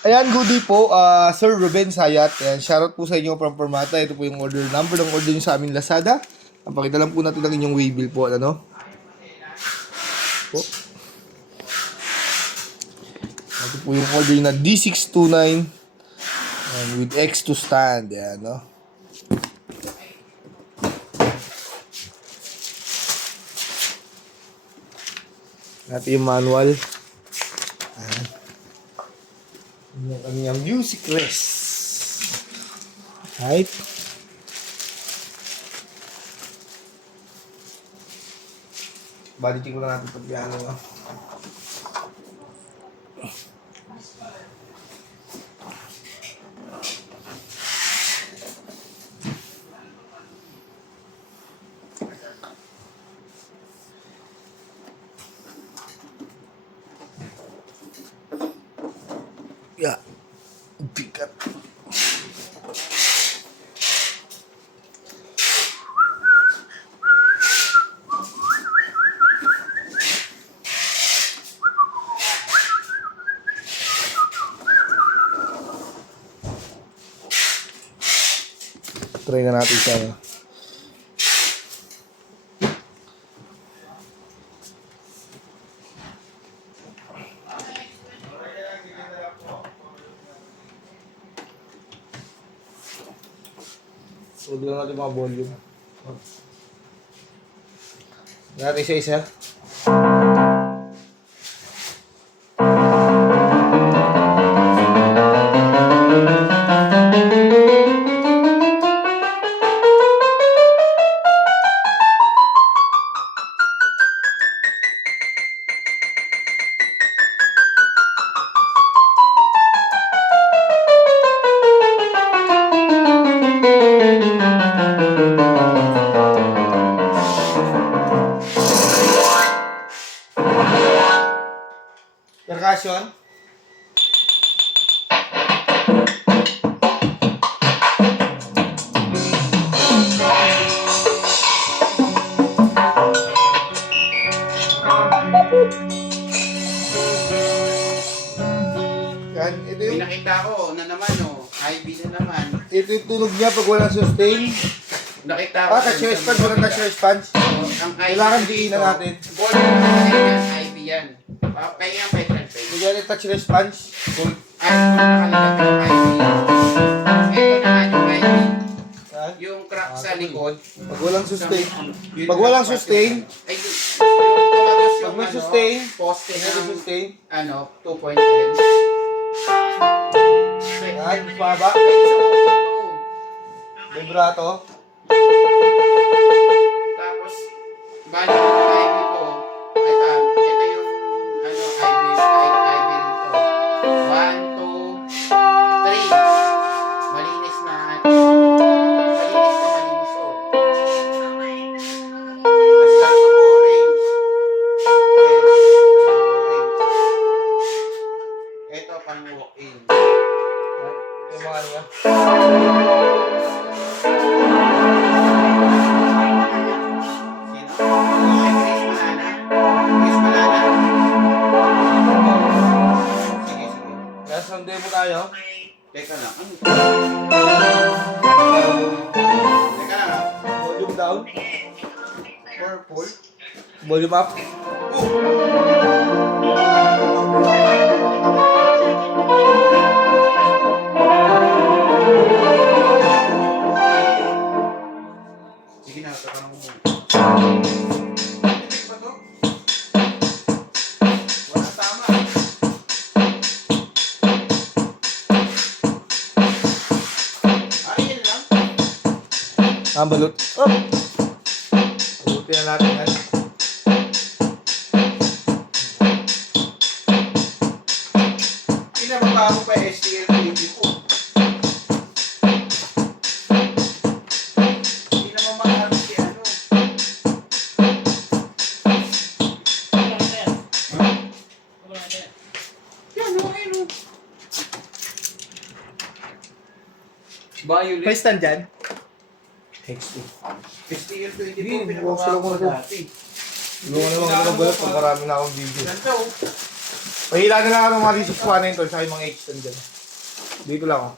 Ayan, good day po, Sir Ruben Sayat. Ayan, shoutout po sa inyo from Permata. Ito po yung order number ng order nyo sa amin Lazada. Napakita lang po natin ang inyong waybill po, ano? Po. Ito po yung order na D629 with X2 stand. Ayan, no? Ito yung manual. Ayan. Yung kanyang music rest. Right? Balitin ko lang natin pag piano. Yeah. Bigat. Try na natin siya. Huwag lang natin mga volume. Natin isa-isa. Percussion. Yan, ito yung Pinakita ko na naman, IB na naman. ito yung tunog niya pag walang sustain. Nakita ko. Touch sponge, walang touch sponge. Ang IB Kailangan diin na natin. Volume na yan, IB yan. Pahinga ang petrol paint. Bigyan yung touch sponge. Ay, kung nakalagay yung IB. Ito naman yung IB. Yan. Yung crack sa likod. Pag walang sustain. Pag walang sustain. Ay, yung Pag may sustain. poste Pag may ng sustain. 2.10. Yan, baba. Vibrato. Tapos, bali yung IB ko. Ito yung IB nito. 1, 2, 3. Malinis na. Malinis to. Tapos lang yung orange. Ito pang walk-in. Ito yung mga niya. Sino? Ay, Chris Malana. Sige. Nasa demo tayo. Teka lang. Teka lang. Volume down. Purple. Volume up. Sige na, teka lang mo. Pa to? Wala tama. Yan lang. Balot. Oh! Balutin na natin yan. Pinababa ko pa STL 24. Hindi naman mahal si ano. Yan, okay no. Violet. May stand dyan? X2. STL 24 Sige, pinababa sila ko muna to. dati. Tulungan naman ako ng balot pag marami na akong video. Ganito. Pahila na lang ako ng mga D6 na ito sa mga extend dyan. Dito lang ako.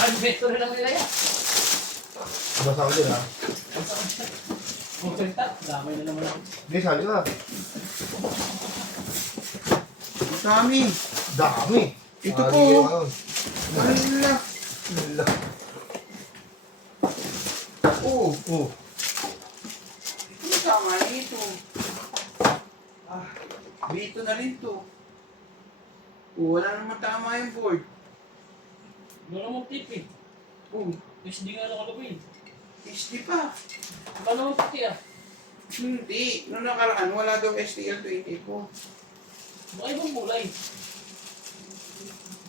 Ang inventory lang nila yan. Basta ko dyan ha. Kung salita, damay na naman ako. Hindi, sali ka. Ang dami. Dami. Ito Ah, po. di kayo, Ala. Wala. Oo. Oh. Ano tama nito? Ah, dito na rin to. Wala naman tama yung board. Wala mong tip eh. Oh, SD nga nakalagay. SD pa. Paano mong tip ah? Hindi. Noong nakaraan, wala daw STL-24. Baka ibang kulay.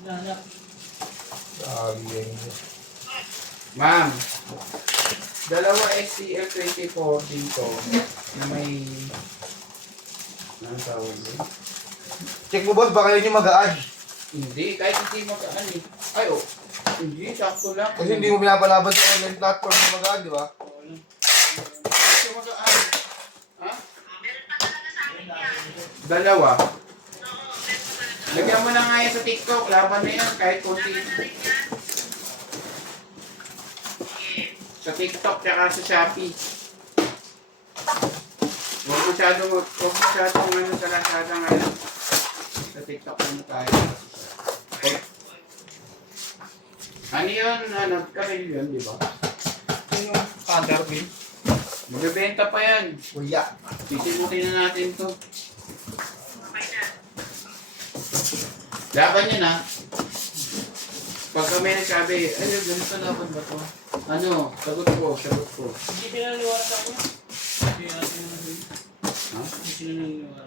Nahanap. Dami yan. Ma'am, dalawa STL-24 dito na may... Anong tawag doon? Check mo boss, baka yun yung mag-a-add. Hindi, kahit hindi magaan eh. Ay, oh. Hindi, sakto lang. Kasi hindi mo pinapalaban sa online platform na mag-a-add, di ba? Sakto magaan. Ha? Dalawa. Lagyan mo na nga yan sa TikTok. Laban na yan kahit konti. Sa TikTok tsaka sa Shopee. Huwag masyadong ano sa Lazada ngayon. Sa TikTok ano tayo. Ano yun? Ano? Karil yun, di ba? Yung counterpin. Magbebenta pa yan. Wala. Sisimutin na natin to. Laban yun ha. Pag kami nagsabi, ay, ganito laban ba to? Ano? Sagot ko. Hindi pinaniniwala sa ako. Hindi natin nanonood. Ha? Hindi pinaniniwala.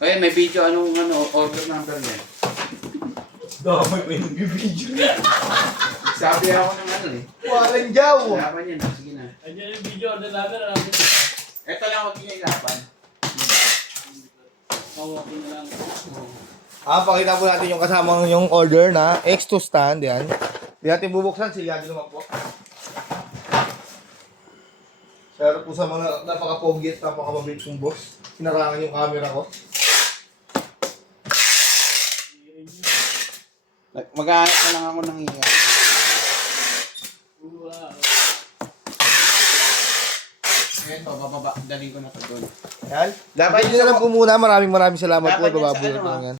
Ay, may video. Anong order number niya? Dami pa yung video. Sabi ako ng ano eh. Walang jaw. Laban yun ha. Sige na. Andiyan yung video, order namin natin. Ito lang huwag niya ilaban. Kawakin na lang. Pakita po natin yung kasamang yung order na X2 stand, yan. Hindi natin bubuksan, sigado naman po. Shoutout po sa mga napaka-pogi at napaka-mabait kong boss. Sinarangan yung camera ko. Mag-aanap na lang ako ng iya. Wow. Ito, bababa. Daling ko na ito doon. Yan. Dapat Dapat nyo na lang po muna. Maraming salamat po. Dapat yan sa Bababulot ano, lang yan.